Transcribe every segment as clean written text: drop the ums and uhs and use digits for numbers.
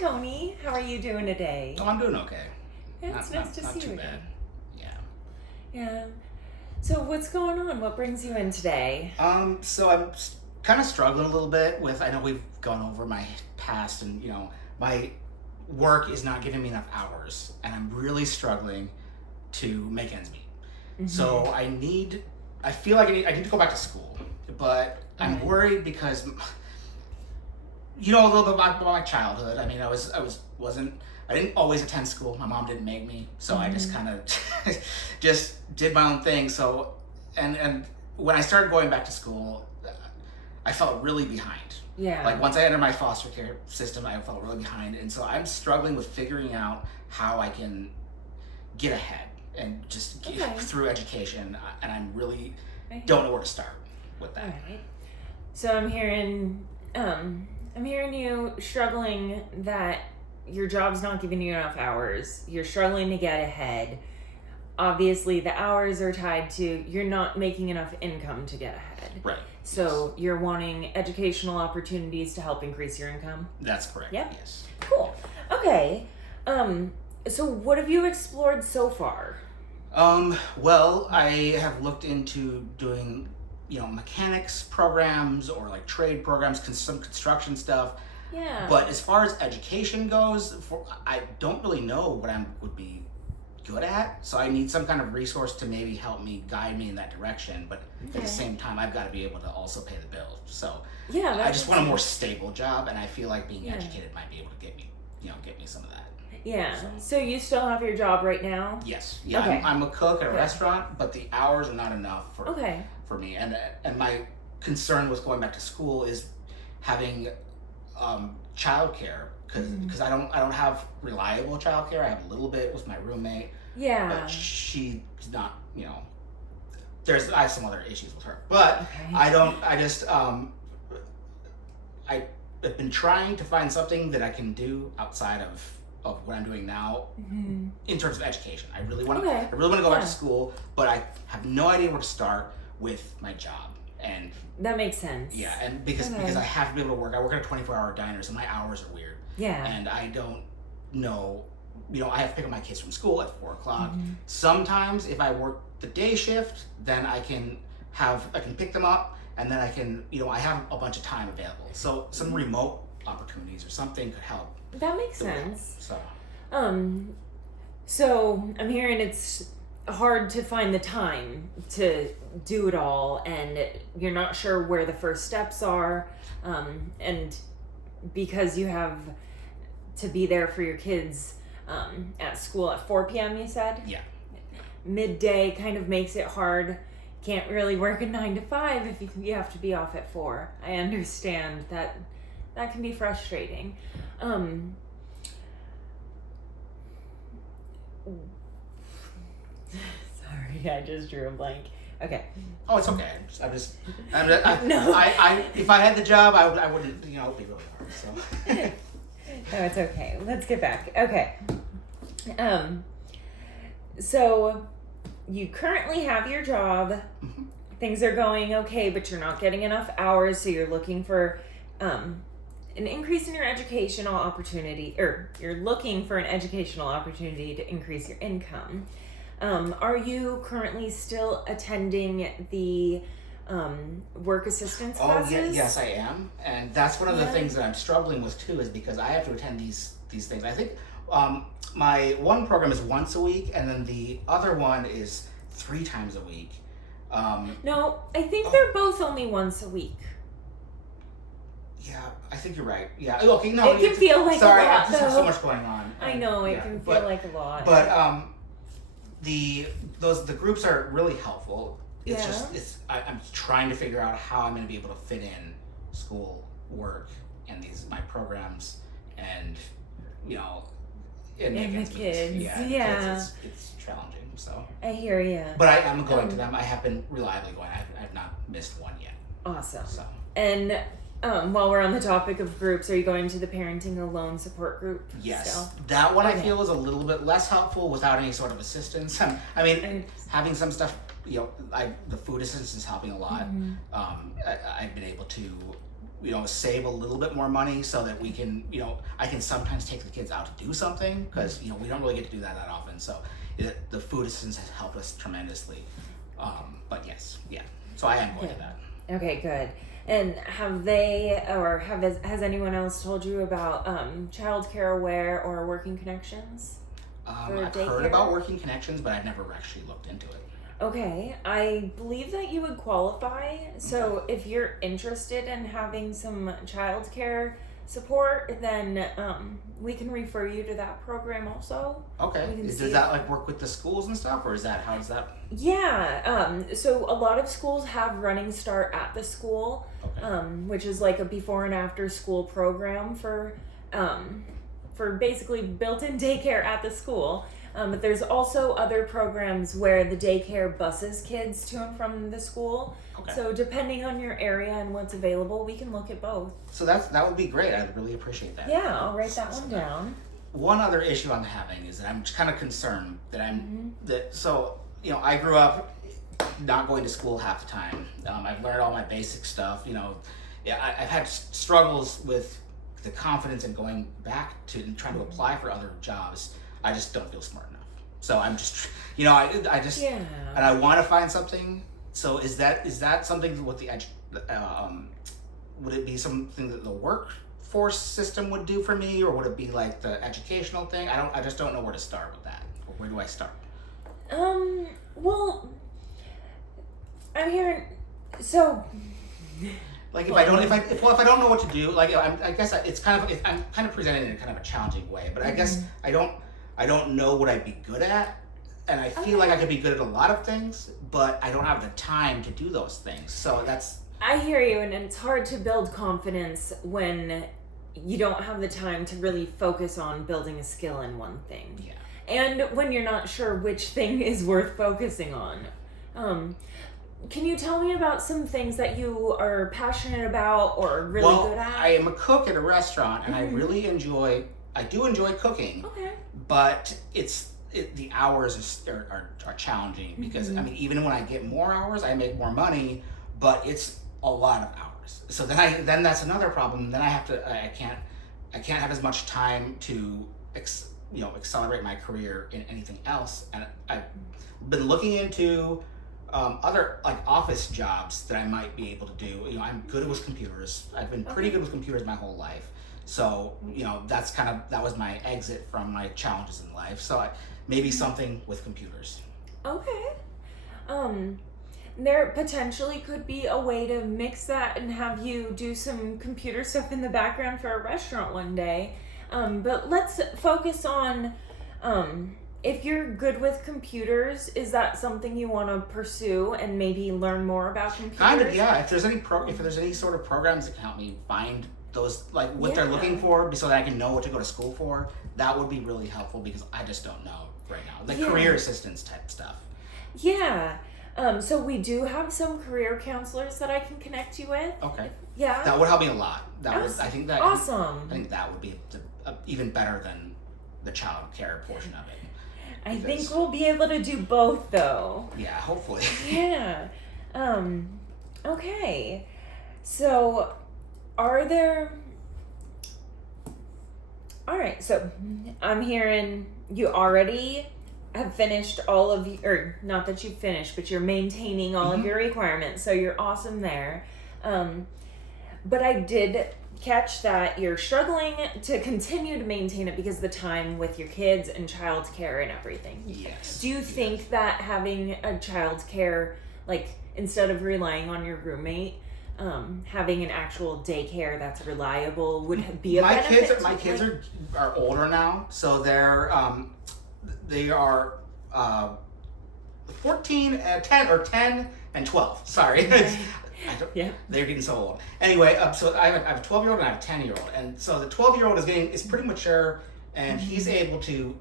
Tony. How are you doing today? Oh, I'm doing okay. Yeah, it's nice to see you again. Yeah. Yeah. So what's going on? What brings you in today? So I'm kind of struggling a little bit with, I know we've gone over my past and, my work is not giving me enough hours and I'm really struggling to make ends meet. Mm-hmm. So I feel like I need to go back to school, but I'm worried because, a little bit about my childhood. I mean, I didn't always attend school. My mom didn't make me, so I just kind of just did my own thing. So, and when I started going back to school, I felt really behind. Yeah. Like once I entered my foster care system, I felt really behind, and so I'm struggling with figuring out how I can get ahead and just get through education. And I'm really don't know where to start with that. All right. So I'm hearing you struggling that your job's not giving you enough hours. You're struggling to get ahead. Obviously, the hours are tied to you're not making enough income to get ahead. Right. So you're wanting educational opportunities to help increase your income? That's correct. Yep. Yes. Cool. Okay. So what have you explored so far? Well, I have looked into doing, mechanics programs or like trade programs, some construction stuff. Yeah. But as far as education goes, I don't really know what I would be good at. So I need some kind of resource to maybe help me, guide me in that direction. But at the same time, I've got to be able to also pay the bills. So I just want a more stable job, and I feel like being educated might be able to get me some of that. Yeah. So you still have your job right now? Yes. Yeah. Okay. I'm a cook at a restaurant, but the hours are not enough for me. And my concern with going back to school is having childcare because I don't have reliable childcare. I have a little bit with my roommate. Yeah. But she's not. I have some other issues with her, but I've been trying to find something that I can do outside of what I'm doing now in terms of education. I really want to go back to school, but I have no idea where to start with my job. And that makes sense. Yeah, and because I have to be able to work. I work at a 24-hour diner, so my hours are weird. Yeah. And I don't know, I have to pick up my kids from school at 4 o'clock. Sometimes if I work the day shift, then I can pick them up, and then I can, I have a bunch of time available. So some remote opportunities or something could help. That makes sense. So I'm hearing it's hard to find the time to do it all, and you're not sure where the first steps are, and because you have to be there for your kids at school at 4 p.m. you said? Yeah. Midday kind of makes it hard. Can't really work a 9 to 5 if you have to be off at 4. I understand that can be frustrating. Sorry, I just drew a blank. Okay. Oh, it's okay. No. If I had the job, I wouldn't, be really hard. So. No, it's okay. Let's get back. Okay. So you currently have your job. Things are going okay, but you're not getting enough hours, so you're looking for an increase in your educational opportunity, or you're looking for an educational opportunity to increase your income. Are you currently still attending the work assistance classes? Yes, I am. And that's one of the things that I'm struggling with too, is because I have to attend these things. I think my one program is once a week, and then the other one is 3 times a week. No, I think they're both only once a week. Yeah, I think you're right. Yeah. Okay. No. It can feel like a lot. I just have so much going on. I know it can feel like a lot. But the groups are really helpful. It's I'm trying to figure out how I'm going to be able to fit in school, work, and my programs, and and the kids. Yeah. It's challenging. So. I hear you. But I am going to them. I have been reliably going. I've not missed one yet. Awesome. So. And while we're on the topic of groups, are you going to the Parenting Alone support group? Yes. Still? That one I feel is a little bit less helpful without any sort of assistance. Having some stuff, the food assistance is helping a lot. I've been able to save a little bit more money so that we can I can sometimes take the kids out to do something, because we don't really get to do that often. So the food assistance has helped us tremendously. But yes, yeah. So I am going to that. Okay, good. And has anyone else told you about Childcare Aware or Working Connections? I've heard about Working Connections, but I've never actually looked into it. Okay, I believe that you would qualify. So if you're interested in having some childcare support, then we can refer you to that program also. Okay. Does that like work with the schools and stuff, or how does that? Yeah. So a lot of schools have Running Start at the school, which is like a before and after school program for basically built-in daycare at the school. But there's also other programs where the daycare buses kids to and from the school. Okay. So depending on your area and what's available, we can look at both. So that would be great. I'd really appreciate that. Yeah, I'll write that one down. One other issue I'm having is that I'm kind of concerned that I grew up not going to school half the time. I've learned all my basic stuff. I've had struggles with the confidence in going back to and trying to apply for other jobs. I just don't feel smart enough. So I'm just, and I want to find something. So is that something with the would it be something that the workforce system would do for me, or would it be like the educational thing? I just don't know where to start with that. Where do I start? Well, I'm hearing so. Like if I don't know what to do, like I guess I'm kind of presenting it in kind of a challenging way, but I guess I don't know what I'd be good at, and I feel like I could be good at a lot of things, but I don't have the time to do those things. So I hear you, and it's hard to build confidence when you don't have the time to really focus on building a skill in one thing. Yeah. And when you're not sure which thing is worth focusing on. Can you tell me about some things that you are passionate about or really good at? I am a cook at a restaurant, and I really enjoy cooking. Okay. But the hours are challenging, because even when I get more hours, I make more money, but it's a lot of hours. So then that's another problem. Then I can't have as much time to accelerate my career in anything else. And I've been looking into other like office jobs that I might be able to do. I'm good with computers. I've been pretty good with computers my whole life. So, that was my exit from my challenges in life. So maybe something with computers. Okay. There potentially could be a way to mix that and have you do some computer stuff in the background for a restaurant one day. But let's focus on, if you're good with computers, is that something you want to pursue and maybe learn more about computers? Kind of, yeah. If there's any sort of programs that can help me find those, like what they're looking for, so that I can know what to go to school for, that would be really helpful, because I just don't know right now. Like career assistance type stuff. Yeah. So we do have some career counselors that I can connect you with. Okay. Yeah. That would help me a lot. Awesome. I think that would be even better than the child care portion of it. I think we'll be able to do both, though. Yeah, hopefully. Yeah. Okay. So, all right, so I'm hearing you already have finished all of or not that you've finished, but you're maintaining all of your requirements, so you're awesome there. But I did catch that you're struggling to continue to maintain it because of the time with your kids and childcare and everything. Yes. Do you think that having a childcare, like instead of relying on your roommate, having an actual daycare that's reliable would be a benefit? My kids are older now, so they are 14, 10 and 12. Sorry. Okay. They're getting so old. Anyway, so I have a 12-year-old and I have a 10-year-old, and so the 12-year-old is pretty mature, and he's able to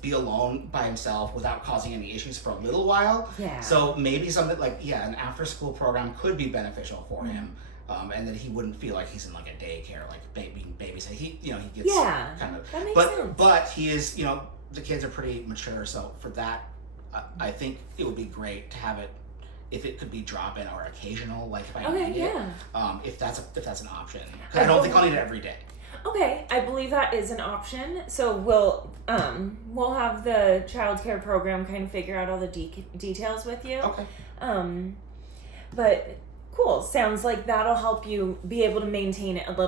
be alone by himself without causing any issues for a little while. Yeah. So maybe something like an after-school program could be beneficial for him, and that he wouldn't feel like he's in like a daycare, like being babysat. He gets kind of. That makes sense. But he is, the kids are pretty mature, so for that, I think it would be great to have it, if it could be drop-in or occasional, like if I Okay, need yeah. it. If that's an option. 'Cause I don't think I'll need it every day. Okay, I believe that is an option. So we'll have the child care program kind of figure out all the details with you. Okay. But cool. Sounds like that'll help you be able to maintain it with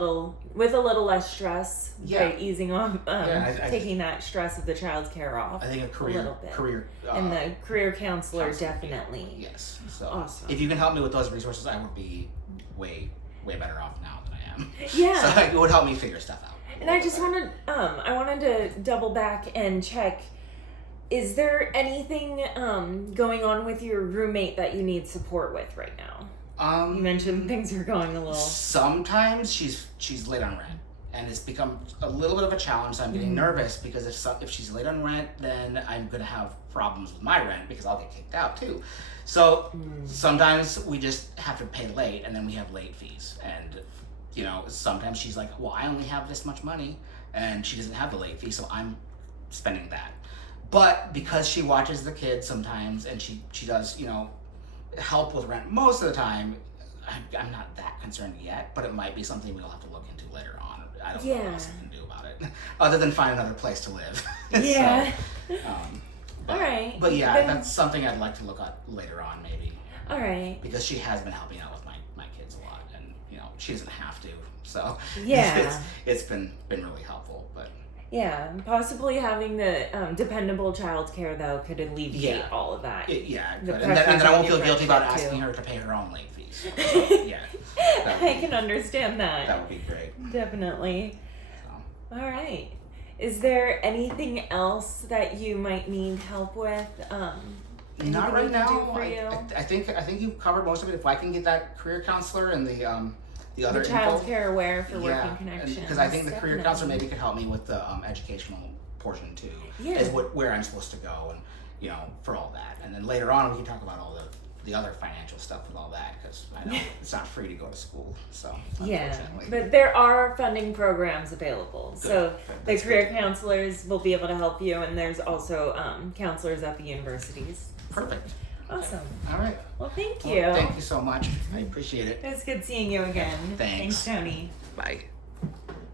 a little less stress. Yeah. By easing off, I taking that stress of the child care off. I think a little bit. career And the career counselor counselor, definitely. Yes. So Awesome. if you can help me with those resources, I would be way better off now than I am. Yeah. So it would help me figure stuff out. And I just wanted, I wanted to double back and check. Is there anything going on with your roommate that you need support with right now? You mentioned things are going a little. Sometimes she's late on rent, and it's become a little bit of a challenge. So I'm getting nervous because if she's late on rent, then I'm gonna have problems with my rent because I'll get kicked out too. So sometimes we just have to pay late, and then we have late fees. And sometimes she's like, "Well, I only have this much money," and she doesn't have the late fee, so I'm spending that. But because she watches the kids sometimes, and she does help with rent most of the time, I'm not that concerned yet, but it might be something we'll have to look into later on. I don't know what else I can do about it other than find another place to live. Yeah. So, all right. But yeah, Then, that's something I'd like to look at later on, maybe. All right. Because she has been helping out with my kids a lot, and she doesn't have to, so Yeah. it's been really helpful, but. Yeah, possibly having the dependable childcare though could alleviate all of that. It The could. And then I won't feel guilty about friendship, asking too. her to pay her own late fees. So, yeah. I can understand that. That would be great. Definitely. So. All right. Is there anything else that you might need help with? Not right now. For you? I think you've covered most of it. If I can get that career counselor and the other The child info, care aware for working connections. because I think the career counselor maybe could help me with the educational portion too. Yeah. Is where I'm supposed to go, and for all that. And then later on we can talk about all the other financial stuff with all that, because I know it's not free to go to school. So Yeah, unfortunately. but there are funding programs available. Good. So the That's career good. counselors will be able to help you, and there's also counselors at the universities. Perfect. Awesome. All right. Well, thank Well, you. thank you so much. I appreciate it. It was good seeing you again. Thanks. Thanks, Tony. Bye.